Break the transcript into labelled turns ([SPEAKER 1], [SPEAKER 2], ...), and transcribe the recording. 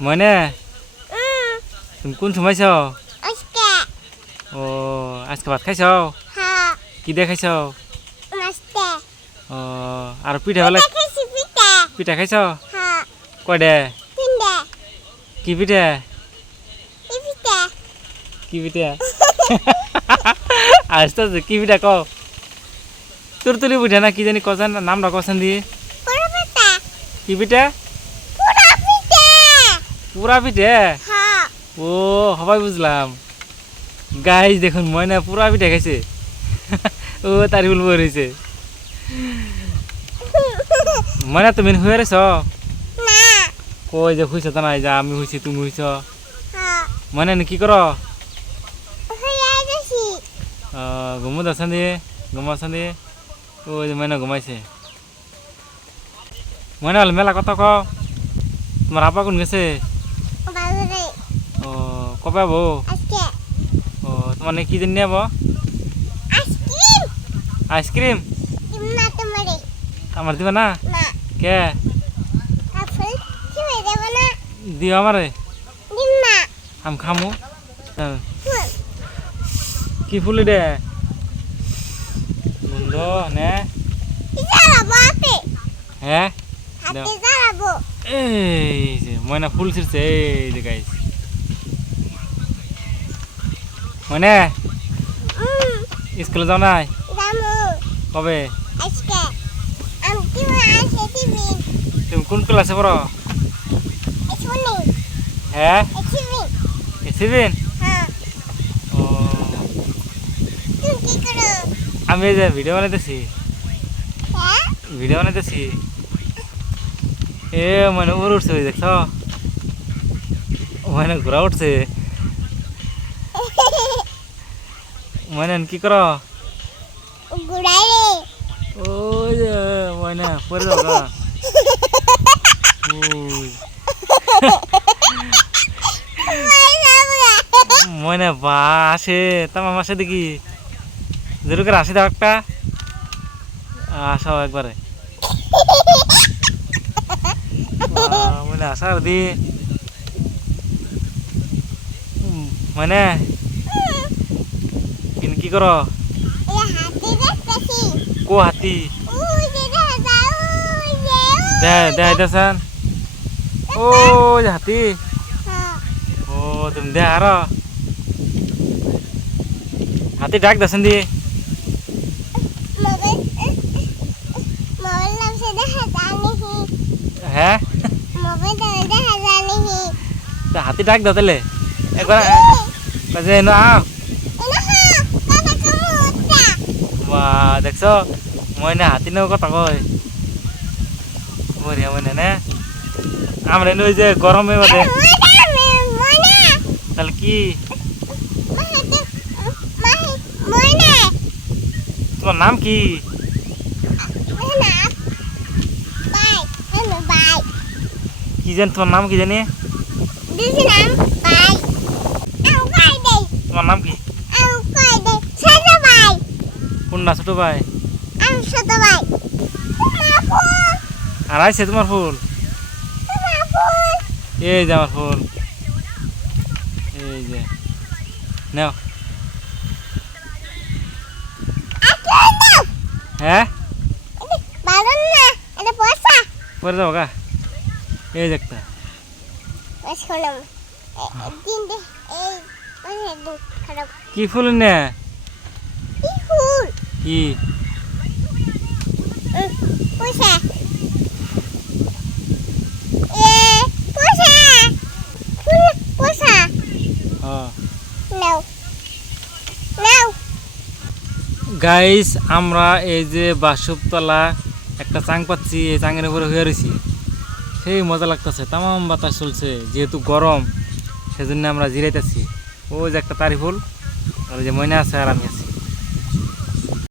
[SPEAKER 1] মনে তুমি কোন সময়ছ
[SPEAKER 2] আজকে।
[SPEAKER 1] ও আজকে ভাত খাইছ
[SPEAKER 2] হ্যাঁ।
[SPEAKER 1] কি দিয়ে খাইছ
[SPEAKER 2] নাচতে
[SPEAKER 1] ও আর পিঠা বেলা
[SPEAKER 2] পিঠা
[SPEAKER 1] খাইছ
[SPEAKER 2] হ্যাঁ।
[SPEAKER 1] কয়ডে? কি পিঠা? কি পিঠা? আসতে কি পিঠা? ক তোর তুলি পিঠা না কি জানি কজন নামটা কছেন দিয়ে। কি পিঠা?
[SPEAKER 2] পুরা পিঠা? হ্যাঁ।
[SPEAKER 1] ও সবাই বুঝলাম। গাইজ দেখুন ময়না পুরা পিঠা খাইছে। ও তারি বলব রয়েছে। ময়না তুমি হয়ে রেছ কই যে শুইছ তো নাই যা আমি শুইছি তুমি শুইছ
[SPEAKER 2] হ্যাঁ।
[SPEAKER 1] ময়না কি কর?
[SPEAKER 2] হয়ে গেছি।
[SPEAKER 1] ঘুমো আছেন দিয়ে ঘুমো আছেন দিয়ে। ও যে ময়না ঘুমাইছে। ময়না হল মেলা কথা ক তোমার আপা কোন গেছে? কবে আবো
[SPEAKER 2] আজকে।
[SPEAKER 1] ও তোমার কি জানি আবো
[SPEAKER 2] আইসক্রিম।
[SPEAKER 1] আইসক্রিম?
[SPEAKER 2] না তোমারে।
[SPEAKER 1] আমার দিবা না?
[SPEAKER 2] না।
[SPEAKER 1] কে?
[SPEAKER 2] আপেল দেব না?
[SPEAKER 1] দিও আমারে।
[SPEAKER 2] দিম না।
[SPEAKER 1] আমি খামু। হ্যাঁ। কি ফুলি দে বন্ধ নে। হ্যাঁ? এই যে ময়না ফুল ছিড়ছে এই যে গাইস
[SPEAKER 2] উম।
[SPEAKER 1] স্কুলে যাও নাই? কবে?
[SPEAKER 2] তুমি
[SPEAKER 1] কোন ক্লাসে পড়ো? হ্যাঁ?
[SPEAKER 2] দিবি হ্যাঁ।
[SPEAKER 1] আমি এই যে ভিডিও বানাইতেছি।
[SPEAKER 2] হ্যাঁ?
[SPEAKER 1] ভিডিও বানাইতেছি। এ মানে উড় উঠছে দেখছ? মানে ঘোরা উঠছে। মানে কি করো
[SPEAKER 2] গুড়াই রে
[SPEAKER 1] ওই যে ময়না পরে যাও গা ওই। ময়না বা আসে তামাম আসে দেখি জোর করে আসি দাও একটা আসাও একবারে বাহ, ময়না আসার দি উম, ময়না কিন কি করো? কো হাতি? দে দে দেখান ও হাতি।
[SPEAKER 2] হ্যাঁ।
[SPEAKER 1] ও তুমি দে আর। হাতি ডাক দেছেন দি হ্যাঁ? হাতি ডাক দাও তাহলে। একবার কাজে বা দেখছ? মই না হাতি নো কথা কয় বঢ়িয়া মানে নে? আমরা ওই যে গরমে বাদে তাহলে কি? তোমার নাম কি? কি জানি তোমার নাম কি জানি? তোমার নাম কি কোন না ছোট ভাই? আর আইছে তোমার ফুল? এই যে আমার ফুল। এই যে। নাও। হ্যাঁ? পরে যাব গা। এই যে কি ফুল নে?
[SPEAKER 2] কি?
[SPEAKER 1] হ্যাঁ। গাইস আমরা এই যে বাসুপতলা একটা চাং পাচ্ছি এই চাঙের উপরে হয়ে রয়েছি। সেই মজা লাগতেছে তামাম বাতাস চলছে যেহেতু গরম সেজন্য আমরা জিরাইতেছি। ও যে একটা তারি ফুল আর যে ময়না আছে আর আমি